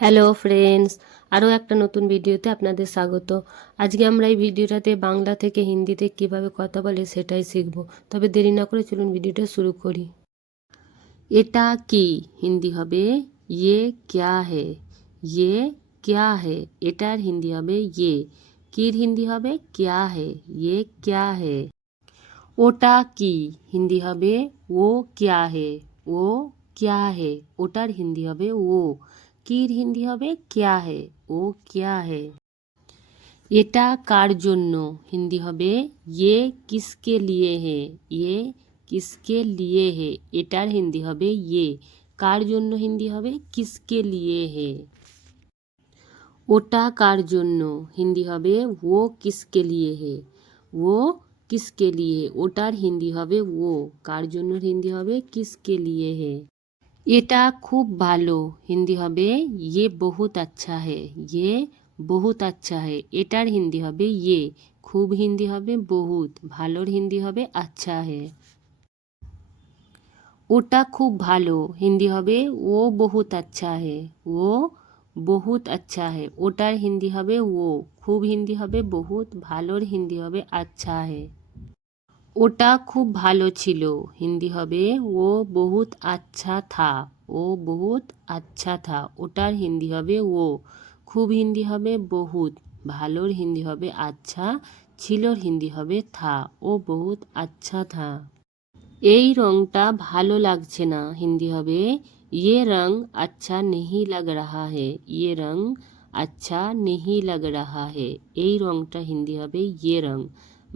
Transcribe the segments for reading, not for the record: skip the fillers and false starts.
Hello friends, আরও একটা নতুন ভিডিওতে আপনাদের স্বাগত। আজকে আমরা এই ভিডিওটাতে বাংলা থেকে হিন্দিতে কিভাবে কথা বলে সেটাই শিখব। তবে দেরি না করে চলুন ভিডিওটা শুরু করি। এটা কি হিন্দি হবে ইয়ে ক্যা হে। ইয়ে ক্যা হে, এটার হিন্দি হবে ইয়ে। কির হিন্দি হবে ক্যা হে। ইয়ে ক্যা হে। ওটা কি হিন্দি হবে ও ক্যা হে। ও ক্যা হে, ওটার হিন্দি হবে ও। কির হিন্দি হবে ক্যা হে। ও ক্যা হে। এটা কার জন্য হিন্দি হবে ইয়ে কিসকে লিয়ে হে। ইয়ে কিসকে লিয়ে হে, এটার হিন্দি হবে ইয়ে। কার জন্য হিন্দি হবে কিসকে লিয়ে হে। ওটা কার জন্য হিন্দি হবে ও কিসকে লিয়ে হে। ও কিসকে লিয়ে, ওটার হিন্দি হবে ও। কার জন্য হিন্দি হবে কিসকে লিয়ে হে। এটা খুব ভালো হিন্দি হবে ইয়ে বহুত আচ্ছা হে। ইয়ে বহুত আচ্ছা হে, এটার হিন্দি হবে ইয়ে। খুব হিন্দি হবে বহুত, ভালোর হিন্দি হবে আচ্ছা হে। ওটা খুব ভালো হিন্দি হবে ও বহুত আচ্ছা হে। ও বহুত আচ্ছা হে, ওটার হিন্দি হবে ও। খুব হিন্দি হবে বহুত, ভালোর হিন্দি হবে আচ্ছা হে। ওটা খুব ভালো ছিল হিন্দি হবে ও বহুত আচ্ছা থা। ও বহুত আচ্ছা থা, ওটার হিন্দি হবে ও। খুব হিন্দি হবে বহুত, ভালোর হিন্দি হবে আচ্ছা, ছিলর হিন্দি হবে থা। ও বহুত আচ্ছা থা। এই রংটা ভালো লাগছে না হিন্দি হবে ইয়ে রং আচ্ছা নেহি লাগ রাহা হে। ইয়ে রং আচ্ছা নেহি লাগ রাহা হে, এই রংটা হিন্দি হবে ইয়ে রং।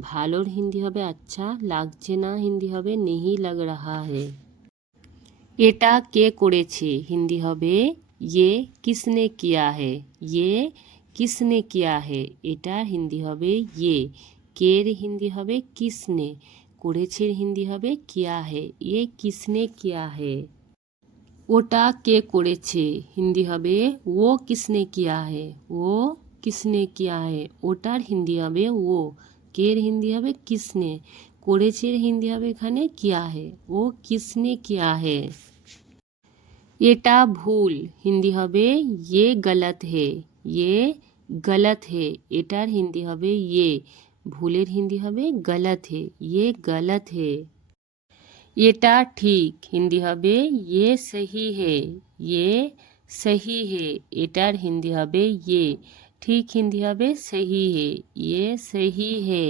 ভালোর হিন্দি হবে আচ্ছা, লাগছে না হিন্দি হবে নেহি লাগ রাহা হে। এটা কে করেছে হিন্দি হবে ইয়ে কিসনে কিয়া হে। ইয়ে কিসনে কিয়া হে, এটার হিন্দি হবে ইয়ে। কের হিন্দি হবে কিসনে, করেছের হিন্দি হবে কিয়া হে। ইয়ে কিসনে কিয়া হে। ওটা কে করেছে হিন্দি হবে ও কিসনে কিয়া হে। ও কিসনে কিয়া হে, ওটার হিন্দি হবে ও। কের হিন্দি হবে কিসনে, করেছের হিন্দি হবে এখানে কিয়া হে। ও কিসনে কিয়া হে। এটা ভুল হিন্দি হবে ইয়ে গলত হে। ইয়ে গলত হে, এটার হিন্দি হবে ইয়ে। ভুলের হিন্দি হবে গলত হে। ইয়ে গলত হে। এটা ঠিক হিন্দি হবে ইয়ে সহি হে। ইয়ে সহি হে, এটার হিন্দি হবে ইয়ে। ঠিক হিন্দি হবে সহি হে। ইয়ে সহি হে।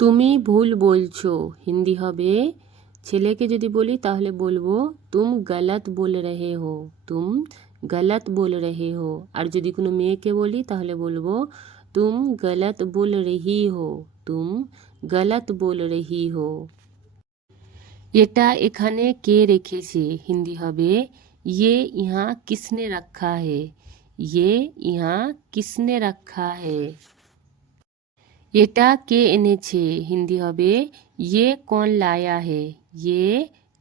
তুমি ভুল বলছো হিন্দি হবে, ছেলেকে যদি বলি তাহলে বলবো তুম গলত বল রহে হো। তুম গলত বল রহে হো। আর যদি কোনো মেয়েকে বলি তাহলে বলবো তুম গলত বল রহি হো। তুম গলত বল রহি হো। এটা এখানে কে রেখেছে হিন্দি হবে ইয়ে ইহা কিসনে রাখা হে। ইয়ে ইহা কিসনে রাখা হে। এটা কে এনেছে হিন্দি হবে ইয়ে কौन লায়া হে। ইয়ে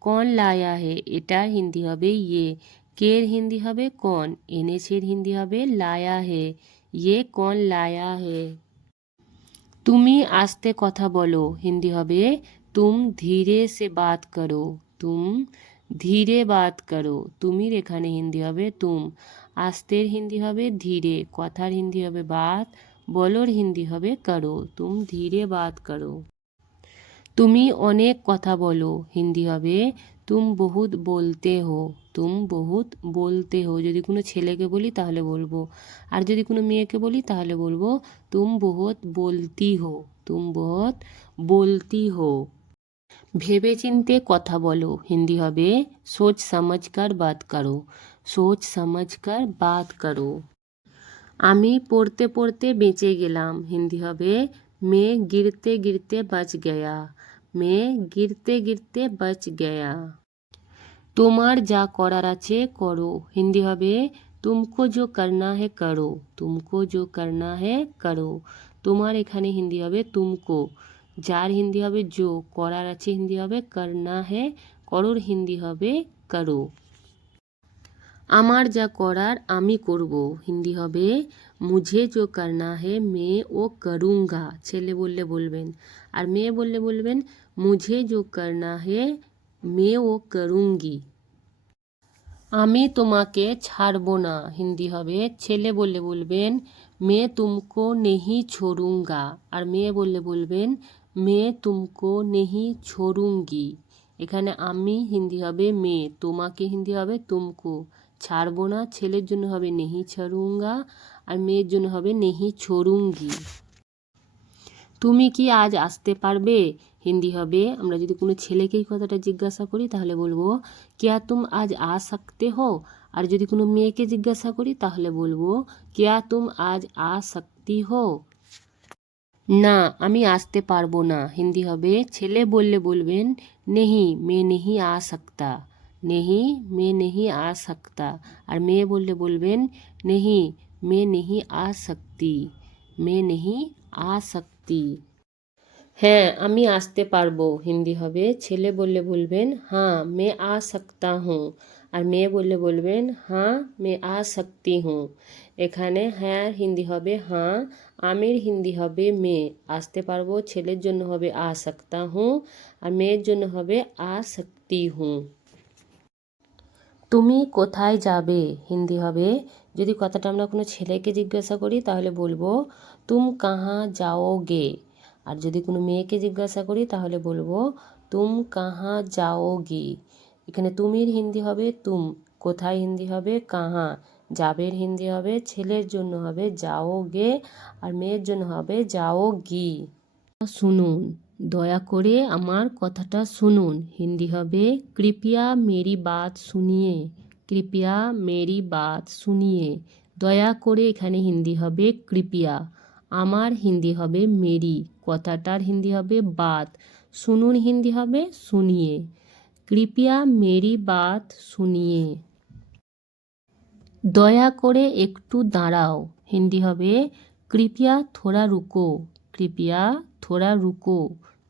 কौन লায়া হে, এটার হিন্দি হবে ইয়ে। কের হিন্দি হবে কौन, এনেছের হিন্দি হবে লায়া হে। ইয়ে कौन লায়া হে। তুমি আস্তে কথা বলো হিন্দি হবে তুম ধীরে সে বাত করো। তুম ধীরে বাত করো, তুমির এখানে হিন্দি হবে তুম। আস্তের হিন্দি হবে ধীরে, কথার হিন্দি হবে বাত, বলোর হিন্দি হবে করো। তুম ধীরে বাত করো। তুমি অনেক কথা বলো হিন্দি হবে তুম বহুত বলতে হো। তুম বহুত বলতে হো, যদি কোনো ছেলেকে বলি তাহলে বলবো। আর যদি কোনো মেয়েকে বলি তাহলে বলবো তুম বহুত বলতি হো। তুম বহুত বলতি হো। ভেবে চিনতে কথা বলো হিন্দি হবে সোচ সমঝ কর বাত করো। সোচ সমঝ কর বাত করো। আমি পড়তে পড়তে বেঁচে গেলাম হিন্দি হবে मैं गिरते गिरते बच गया। मैं गिरते गिरते बच गया। তোমার যা করার আছে করো হিন্দি হবে তুমকো जो करना है करो। तुमको जो करना है करो। তোমার এখানে হিন্দি হবে তুমকো, যার হিন্দি হবে जो, করার আছে হিন্দি হবে करना है, করোর হিন্দি হবে করো। আমার যা করার আমি করব হিন্দি হবে মুঝে जो करना है मैं वो करूँगा। ছেলে বললে বলবেন, আর মেয়ে বললে বলবেন मुझे जो करना है मैं वो करूँगी। আমি তোমাকে ছাড়বো না হিন্দি হবে ছেলে বললে বলবেন मैं तुमको नहीं छोड़ूंगा আর মেয়ে বললে বলবেন मैं तुमको नहीं छोड़ूंगी। এখানে আমি হিন্দি হবে মেয়ে, তোমাকে হিন্দি হবে তুমকো, ছাড়বো না ছেলের জন্য হবে নেহি ছাড়ুঙ্গা আর মেয়ের জন্য হবে নেহি छोड़ूंगी। তুমি কি আজ আসতে পারবে হিন্দি হবে আমরা যদি কোনো ছেলেকে এই কথাটা জিজ্ঞাসা করি তাহলে বলবো क्या तुम आज आ सकते हो। আর যদি কোনো মেয়েকে জিজ্ঞাসা করি তাহলে বলবো क्या तुम आज आ सकती हो। না আমি আসতে পারবো না হিন্দি হবে ছেলে বললে বলবেন नहीं मैं नहीं आ सकता, नहीं मैं नहीं आ सकता আর মেয়ে বললে বলবেন नहीं मैं नहीं आ सकती, मैं नहीं आ सकती। হ্যাঁ আমি আসতে পারবো হিন্দি হবে ছেলে বললে বলবেন हाँ मैं आ सकता हूँ আর মেয়ে বললে বলবেন हाँ मैं आ सकती हूँ। এখানে হ্যাঁ হিন্দি হবে हाँ, আমির হিন্দি হবে মেয়ে, আসতে পারবো ছেলের জন্য হবে आ सकता हूँ আর মেয়ের জন্য হবে आ सकती हूँ। তুমি কোথায় যাবে হিন্দি হবে যদি কথাটা আমরা কোনো ছেলেকে জিজ্ঞাসা করি তাহলে বলবো তুম কাহা যাওগে আর যদি কোনো মেয়েকে জিজ্ঞাসা করি তাহলে বলবো তুম কাহা যাওগি। এখানে তুমির হিন্দি হবে তুম, কোথায় হিন্দি হবে কাহা, যাবের হিন্দি হবে ছেলের জন্য হবে যাওগে আর মেয়ের জন্য হবে যাওগি। শুনুন দয়া করে আমার কথাটা শুনুন হিন্দি হবে কৃপয়া মেরি বাত শুনিয়ে, কৃপয়া মেরি বাত শুনিয়ে। দয়া করে এখানে হিন্দি হবে কৃপয়া, আমার হিন্দি হবে মেরি, কথাটার হিন্দি হবে বাত, শুনুন হিন্দি হবে শুনিয়ে। কৃপয়া মেরি বাত শুনিয়ে। দয়া করে একটু দাঁড়াও হিন্দি হবে কৃপয়া থোড়া রুকো, কৃপয়া থোড়া রুকো।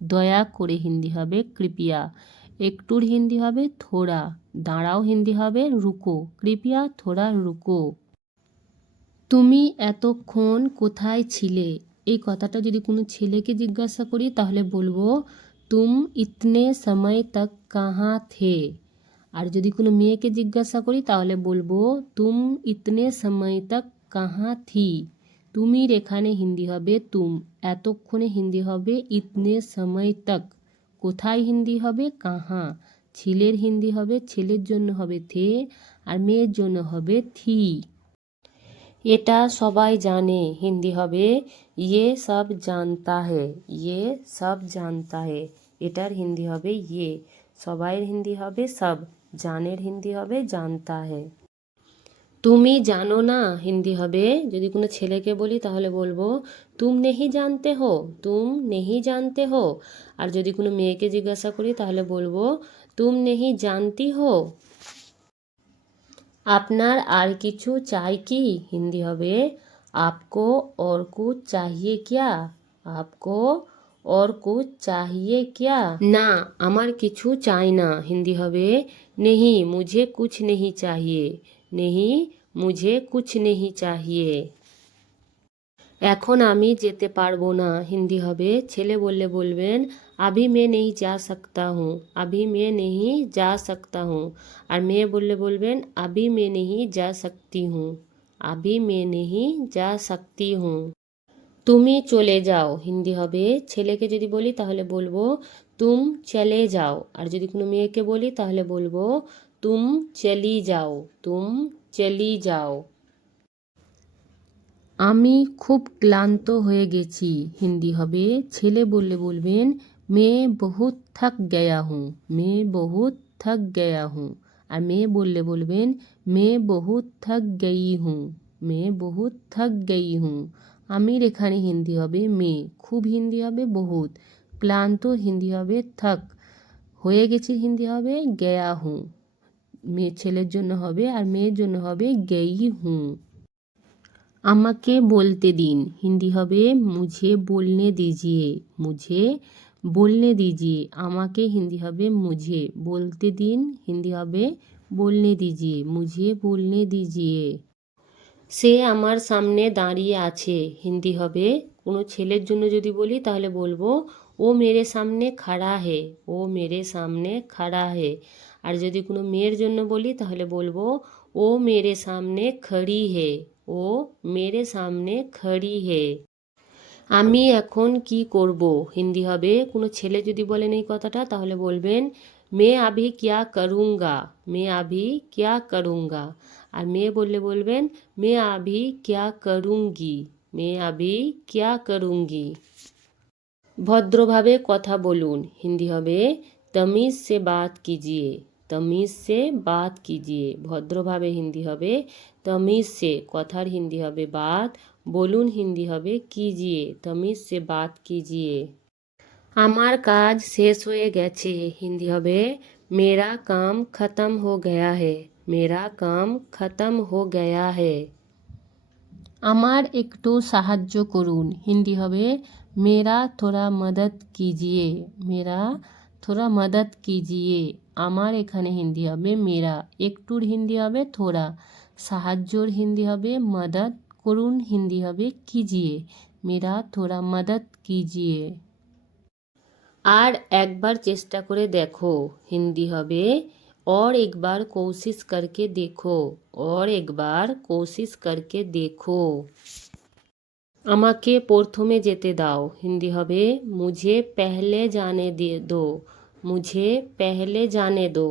দয়া করে হিন্দি হবে কৃপয়া, একটুর হিন্দি হবে থোড়া, দাঁড়াও হিন্দি হবে রুকো, কৃপয়া থোড়া রুকো। তুমি এতক্ষণ কোথায় ছিলে এই কথাটা যদি কোনো ছেলেকে জিজ্ঞাসা করি তাহলে বলবো তুম ইতনে সময় তক কাহা থে আর যদি কোনো মেয়েকে জিজ্ঞাসা করি তাহলে বলবো তুম ইতনে সময় তক কাহা থি। তুমির এখানে হিন্দি হবে তুম, এতক্ষণে হিন্দি হবে ইতনে সময় তক, কোথায় হিন্দি হবে কাহা, ছেলের হিন্দি হবে ছেলের জন্য হবে থে আর মেয়ের জন্য হবে থি। এটা সবাই জানে হিন্দি হবে ইয়ে সব জানতা হে, ইয়ে সব জানতা হে। এটার হিন্দি হবে ইয়ে, সবাইয়ের হিন্দি হবে সব, জানের হিন্দি হবে জানতা হে। তুমি জানো না হিন্দি হবে যদি কোনো ছেলেকে বলি তাহলে বলবো তুম নেহি জানতে হো, তুম নেহি জানতে হো আর যদি কোনো মেয়েকে জিজ্ঞাসা করি তাহলে বলবো তুম নেহি জানতি হো। আপনার আর কিছু চাই কি হিন্দি হবে আপকো और कुछ चाहिए क्या, আপকো और कुछ चाहिए क्या। না আমার কিছু চাই না হিন্দি হবে नहीं मुझे कुछ नहीं चाहिए, नहीं मुझे कुछ नहीं चाहिए। এখন আমি যেতে পারবো না হিন্দি হবে ছেলে বললে বলবেন अभी मैं नहीं जा सकता हूँ, अभी मैं नहीं जा सकता हूँ আর মেয়ে বললে বলবেন अभी मैं नहीं जा सकती हूँ, अभी मैं नहीं जा सकती हूँ। তুমি চলে যাও হিন্দি হবে ছেলেকে যদি বলি তাহলে বলবো তুম চলে যাও আর যদি কোনো মেয়েকে বলি তাহলে বলবো তুম চলি যাও, তুম চলি যাও। আমি খুব ক্লান্ত হয়ে গেছি হিন্দি হবে ছেলে বললে বলবেন मैं बहुत थक गया हूँ, मैं बहुत थक गया हूँ আর মেয়ে বললে বলবেন मैं बहुत थक गई हूँ, मैं बहुत थक गई हूँ। আমির এখানে হিন্দি হবে মেয়ে, খুব হিন্দি হবে বহুত, ক্লান্ত হিন্দি হবে থক, হয়ে গেছি হিন্দি হবে গয়া হুঁ, মেয়ে ছেলের জন্য হবে আর মেয়ের জন্য হবে গেই হুঁ। আমাকে বলতে দিন হিন্দি হবে মুঝে बोलने दीजिए, मुझे बोलने दीजिए। আমাকে হিন্দি হবে মুঝে, বলতে দিন হিন্দি হবে बोलने दीजिए, मुझे बोलने दीजिए। সে আমার সামনে দাঁড়িয়ে আছে হিন্দি হবে কোনো ছেলের জন্য যদি বলি তাহলে বলবো ও মেরে সামনে খাড়া হে, ও মেরে সামনে খাড়া হে। আর যদি কোনো মেয়ের জন্য বলি তাহলে বলবো ও মেরে সামনে খড়ি হে, ও মেরে সামনে খড়ি হে। আমি এখন কি করব হিন্দি হবে, কোনো ছেলে যদি বলেন এই কথাটা তাহলে বলবেন মে আভি ক্যা করুঙ্গা, মে আভি ক্যা করুঙ্গা। আর মেয়ে বললে বলবেন মে আভি ক্যা করুঙ্গি, মে আভি ক্যা করুঙ্গি। ভদ্রভাবে কথা বলুন হিন্দি হবে তমিজ সে বাত কিজিয়ে, তমিজ সে বাত কিজিয়ে। ভদ্রভাবে হিন্দি হবে তমিজ সে, কথার হিন্দি হবে বাত, বলুন হিন্দি হবে কিজিয়ে, তমিজ সে বাত কিজিয়ে। আমার কাজ শেষ হয়ে গেছে হিন্দি হবে মেরা কাম খতম হো গয়া হে, মেরা কাম খতম হো গয়া হে। আমার একটু সাহায্য করুন হিন্দি হবে মেরা থোড়া মদদ কিজিয়ে, মেরা থোড়া মদদ কিজিয়ে। আমার এখানে হিন্দি হবে মেরা, একটুর হিন্দি হবে থোড়া, সাহায্যর হিন্দি হবে মদদ, করুন হিন্দি হবে কিজিয়ে, মেরা থোড়া মদদ কিজিয়ে। আর একবার চেষ্টা করে দেখো হিন্দি হবে और एक बार कोशिश करके देखो, और एक बार कोशिश करके देखो। আমাকে প্রথমে যেতে দাও হিন্দি হবে মুঝে पहले जाने दो, मुझे पहले जाने दो।